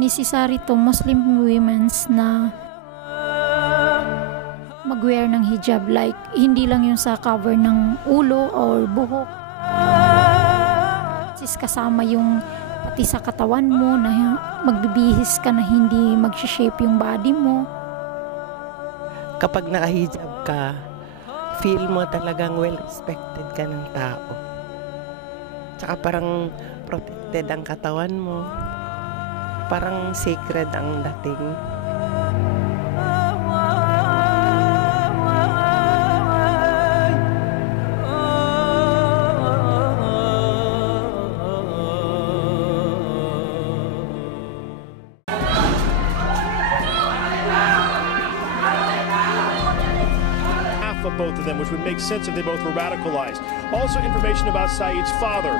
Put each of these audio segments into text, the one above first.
unnecessary to Muslim women's na mag-wear ng hijab, like hindi lang yung sa cover ng ulo or buhok, kasama yung pati sa katawan mo na magbibihis ka na hindi mag-shape yung body mo. Kapag nakahijab ka, feel mo talagang well-respected ka ng tao. Tsaka parang protected ang katawan mo. Parang sacred ang dating. Of both of them, which would make sense if they both were radicalized. Also information about Saeed's father.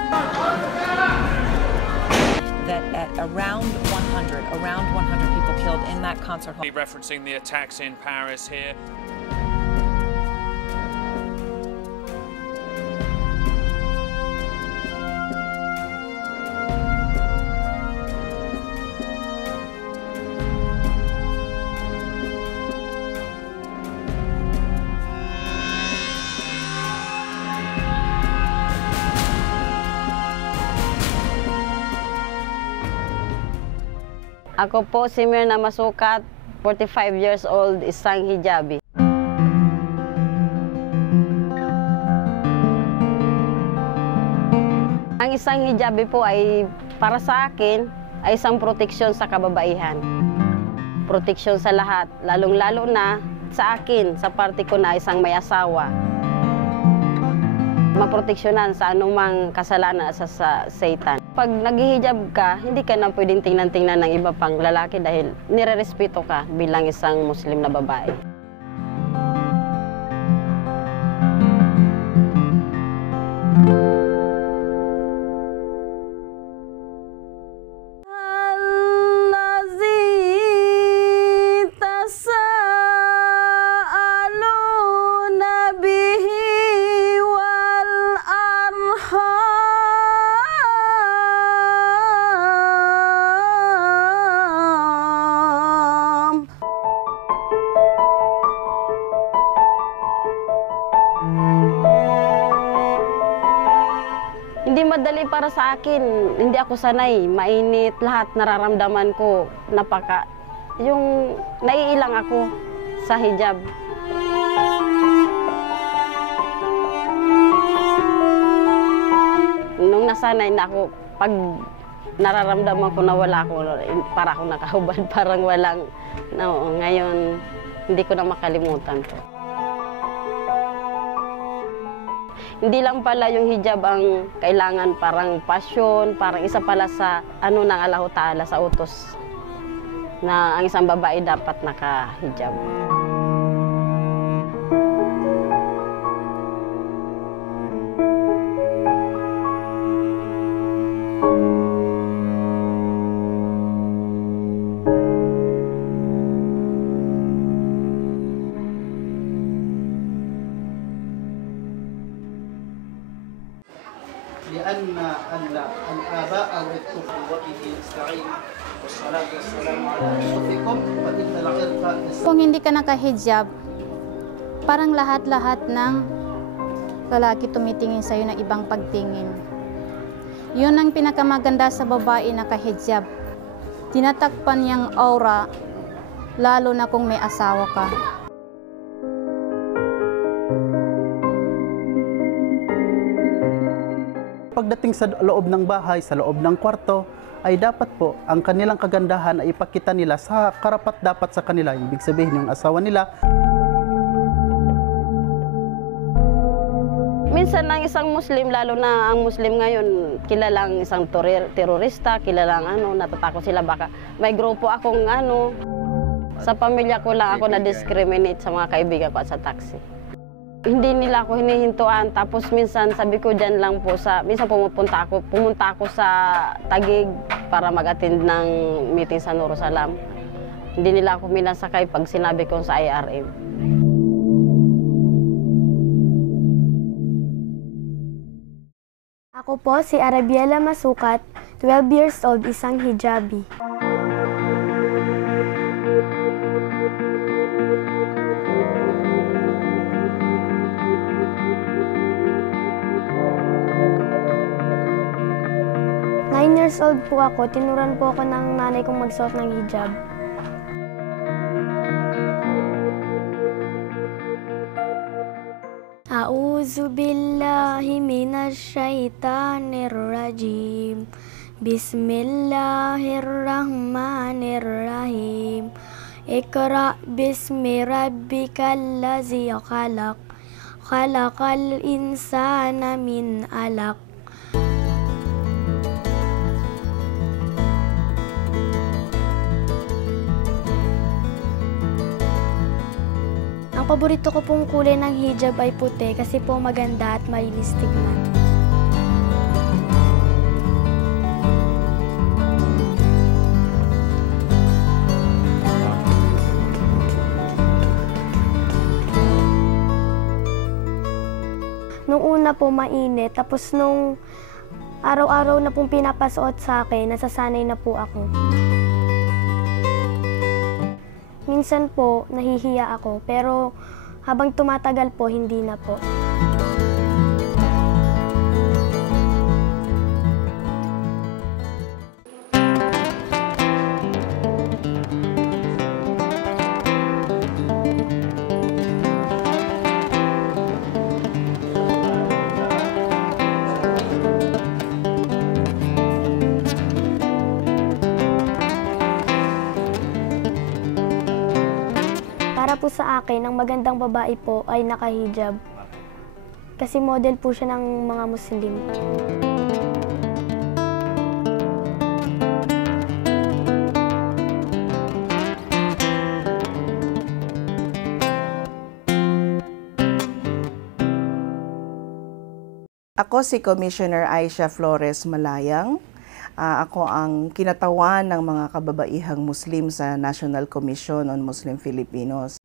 That at around 100 people killed in that concert hall. Referencing the attacks in Paris here. Ako po si Myrna Masukat, 45 years old, isang hijabi. Ang isang hijabi po ay para sa akin ay isang proteksyon sa kababaihan. Proteksyon sa lahat, lalong-lalo na sa akin, sa parte ko na isang may asawa. Maproteksyonan sa anumang kasalanan sa Satan. Pag naghihijab ka, hindi ka na pwedeng tingnan-tingnan ng iba pang lalaki dahil nirerespeto ka bilang isang Muslim na babae. Hindi madali para sa akin. Hindi ako sanay. Mainit lahat nararamdaman ko. Yung naiilang ako sa hijab. Nung nasanay na ako, pag nararamdaman ko na wala ako, para ako nakahubad, parang walang, no, ngayon, hindi ko na makalimutan to. Hindi lang pala yung hijab ang kailangan, parang passion, parang isa pala sa ng Allah Ta'ala sa utos na ang isang babae dapat naka-hijab. لأن الآباء والإخوة نستعين والصلاة والسلام على أشرفكم وإن العرق. Kung hindi ka naka-hijab, parang lahat-lahat ng lalaki tumitingin sa'yo ng ibang pagtingin. Yun ang pinakamaganda sa babae naka-hijab. Tinatakpan niyang aura, lalo na kung may asawa ka. Pagdating sa loob ng bahay, sa loob ng kwarto, ay dapat po ang kanilang kagandahan ay ipakita nila sa karapat-dapat sa kanila. Ibig sabihin yung asawa nila. Minsan ang isang Muslim, lalo na ang Muslim ngayon, kilalang isang terorista, kilalang natatakot sila baka may grupo akong sa pamilya ko lang ako na-discriminate sa mga kaibigan ko at sa taxi. Hindi nila ako hinihintuan, tapos minsan sabi ko dyan lang po minsan pumunta ako sa Taguig para mag-attend ng meeting sa Nurul Salam. Hindi nila ako minasakay pag sinabi ko sa IRM. Ako po si Arabiela Masukat, 12 years old, isang hijabi. years old po ako, tinuran po ako ng nanay kong magsuot ng hijab. A'udzu billahi minasy syaithanir rajim. Bismillahirrahmanirrahim. Iqra bismi rabbikal ladzi khalaq. Khalaqal insana min 'alaq. Ang paborito ko pong kulay ng hijab ay puti kasi po maganda at malinis tignan. Nung una po mainit, tapos nung araw-araw na pong pinapasuot sa akin, nasasanay na po ako. Minsan po, nahihiya ako, pero habang tumatagal po, hindi na po. Para po sa akin, ang magandang babae po ay nakahijab. Kasi model po siya ng mga Muslim. Ako si Commissioner Aisha Flores Malayang. Ako ang kinatawan ng mga kababaihang Muslim sa National Commission on Muslim Filipinos.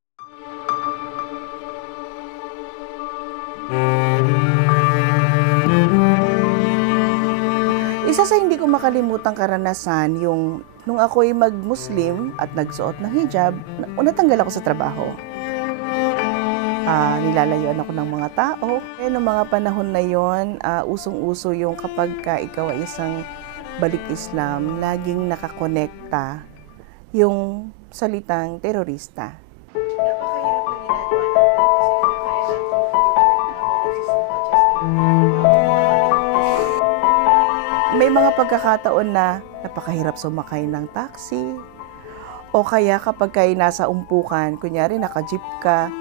Isa sa hindi ko makalimutang karanasan yung nung ako'y mag-Muslim at nagsuot ng hijab, natanggal ako sa trabaho. Nilalayuan ako ng mga tao. Noong mga panahon na yon, usong-uso yung kapag ikaw ay isang balik Islam, laging nakakonekta yung salitang terorista. May mga pagkakataon na napakahirap sumakay ng taxi o kaya kapag kayo nasa umpukan, kunyari naka-jeep ka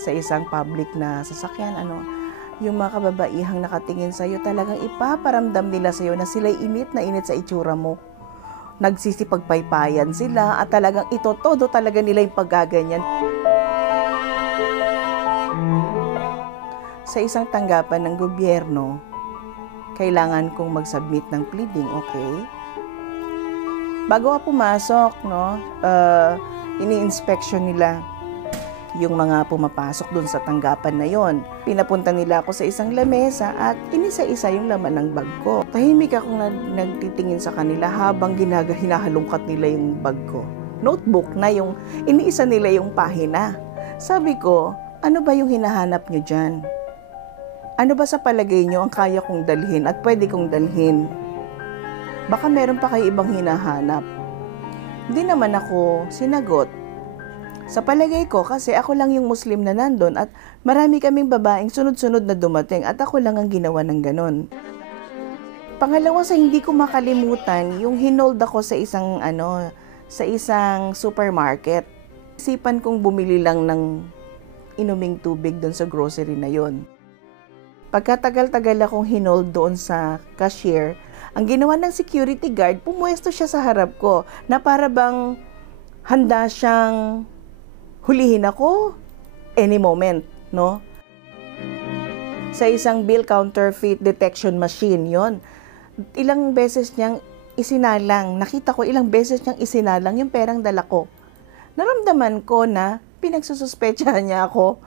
sa isang public na sasakyan, yung mga kababaihang nakatingin sa'yo, talagang ipaparamdam nila sa'yo na sila'y init na init sa itsura mo. Nagsisipagpaypayan sila at talagang itotodo talaga nila yung paggaganyan. Sa isang tanggapan ng gobyerno, kailangan kong mag-submit ng pleading, okay? Bago ako pumasok, ini-inspection nila yung mga pumapasok doon sa tanggapan na yon. Pinapunta nila ako sa isang lamesa at inisa-isa yung laman ng bag ko. Tahimik akong nagtitingin sa kanila habang hinahalungkat nila yung bag ko. Notebook na yung iniisa nila yung pahina. Sabi ko, ano ba yung hinahanap nyo dyan? Ano ba sa palagay nyo ang kaya kong dalhin at pwede kong dalhin? Baka meron pa kayo ibang hinahanap. Hindi naman ako sinagot. Sa palagay ko, kasi ako lang yung Muslim na nandun at marami kaming babaeng sunod-sunod na dumating at ako lang ang ginawa ng ganon. Pangalawa, sa hindi ko makalimutan, yung hinold ako sa isang supermarket. Isipan kong bumili lang ng inuming tubig doon sa grocery na yon. Pagkatagal-tagal akong hinold doon sa cashier, ang ginawa ng security guard, pumuesto siya sa harap ko na para bang handa siyang hulihin ako any moment, no? Sa isang bill counterfeit detection machine, yon. Ilang beses niyang isinalang, nakita ko ilang beses niyang isinalang yung perang dala ko. Naramdaman ko na pinagsususpetsahan niya ako.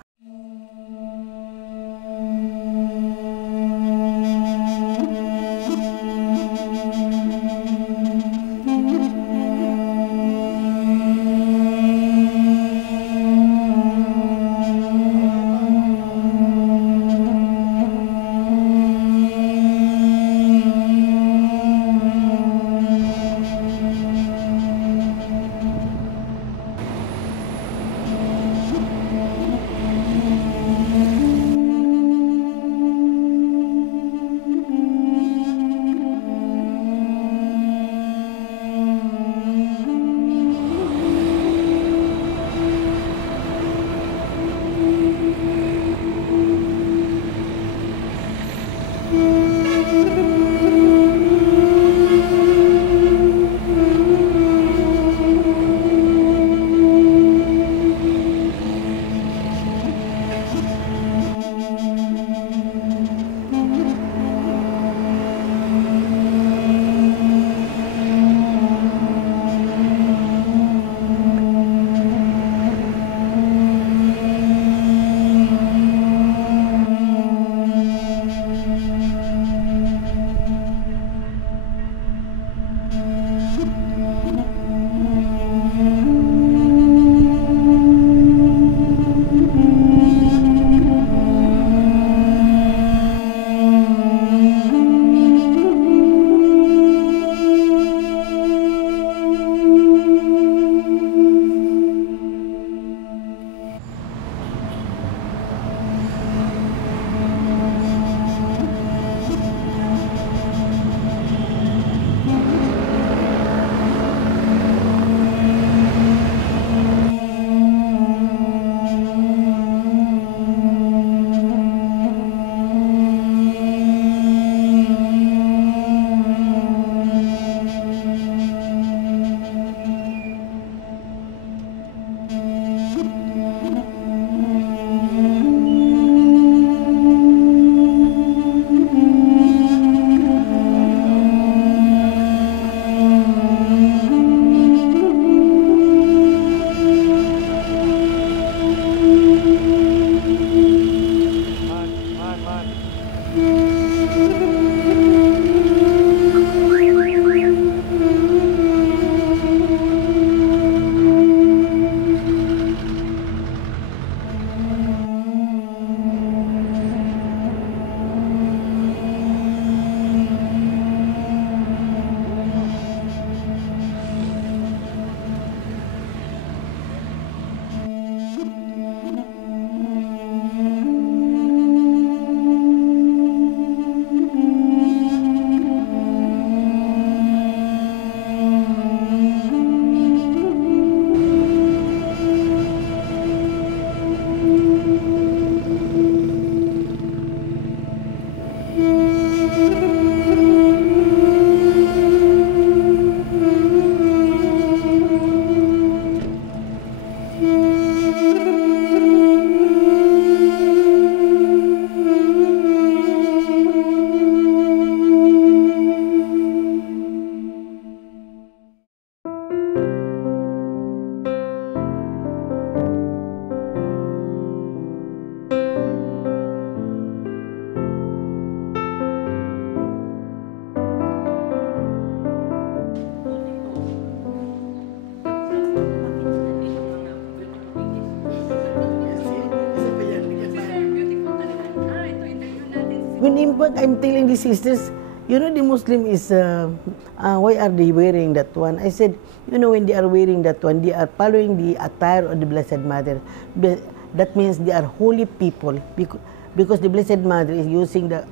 When in fact, I'm telling the sisters, you know, the Muslim is, why are they wearing that one? I said, you know, when they are wearing that one, they are following the attire of the Blessed Mother. That means they are holy people, because the Blessed Mother is using the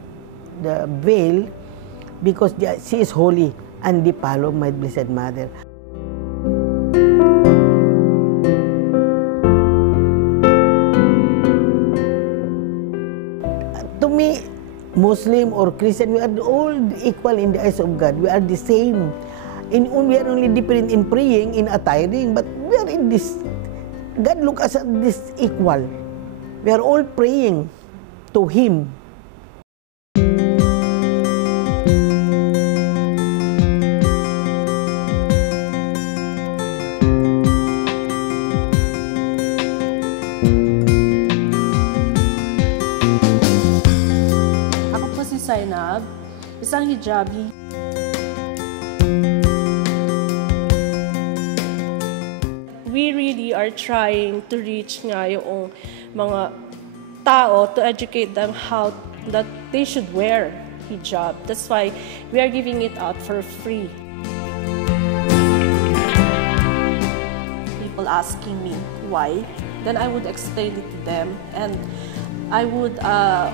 veil because she is holy, and they follow my Blessed Mother. To me, Muslim or Christian, we are all equal in the eyes of God. We are the same. We are only different in praying, in attiring, but we are in this. God look us at this equal. We are all praying to Him. Zainab, isang hijabi. We really are trying to reach nga yung mga tao to educate them how that they should wear hijab. That's why we are giving it out for free. People asking me why, then I would explain it to them, and I would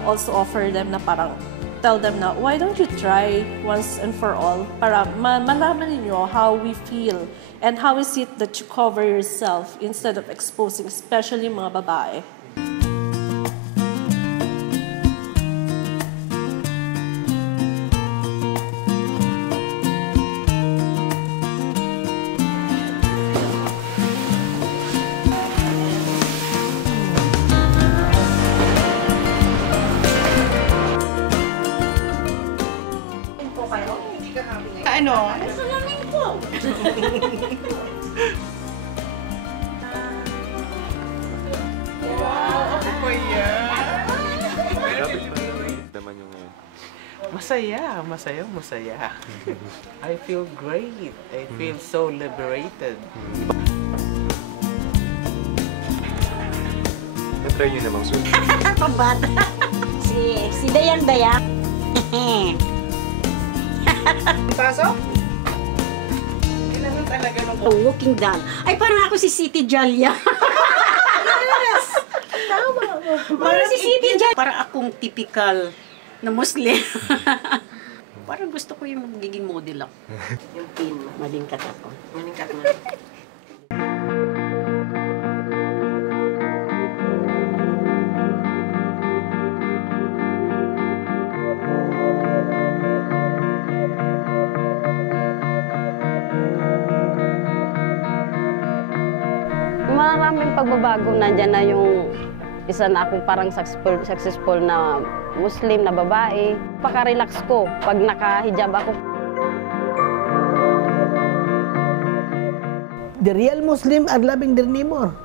also offer them na parang tell them na, why don't you try once and for all para malaman ninyo how we feel and how is it that you cover yourself instead of exposing, especially mga babae. Ano? Salamin po. Wow, ako po yan. Masaya, masaya. I feel great. I feel so liberated. Na-try nyo namang suit? Pambata. Si Dayan. Pasok? Kailangan talaga nung Walking down. Ay, parang ako si Siti Jalia. Yes! Tama. Parang si Siti Jalia. Parang akong typical na Muslim. Parang gusto ko yung magiging model ako. Yung pin, malingkat ako. Malingkat na. Maraming pagbabago. Nandiyan na yung isa na akong parang successful na Muslim na babae. Paka-relax ko pag naka-hijab ako. The real Muslim are loving their neighbor.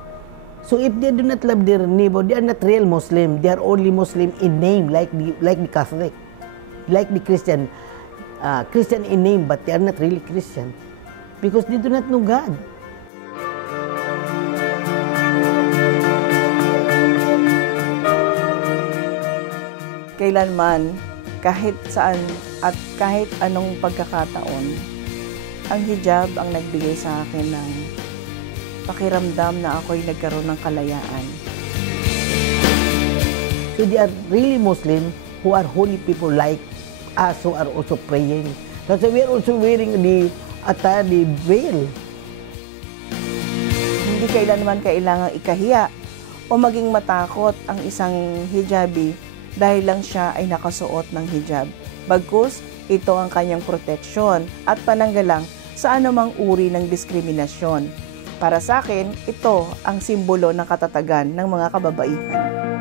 So if they do not love their neighbor, they are not real Muslim. They are only Muslim in name, like the Catholic, like the Christian. Christian in name, but they are not really Christian because they do not know God. Kailanman, kahit saan at kahit anong pagkakataon, ang hijab ang nagbigay sa akin ng pakiramdam na ako'y nagkaroon ng kalayaan. So they are really Muslim who are holy people like us who are also praying. That's why we are also wearing the attire, the veil. Hindi kailanman kailangang ikahiya o maging matakot ang isang hijabi dahil lang siya ay nakasuot ng hijab. Bagkus, ito ang kanyang proteksyon at pananggalang sa anumang uri ng diskriminasyon. Para sa akin, ito ang simbolo ng katatagan ng mga kababaihan.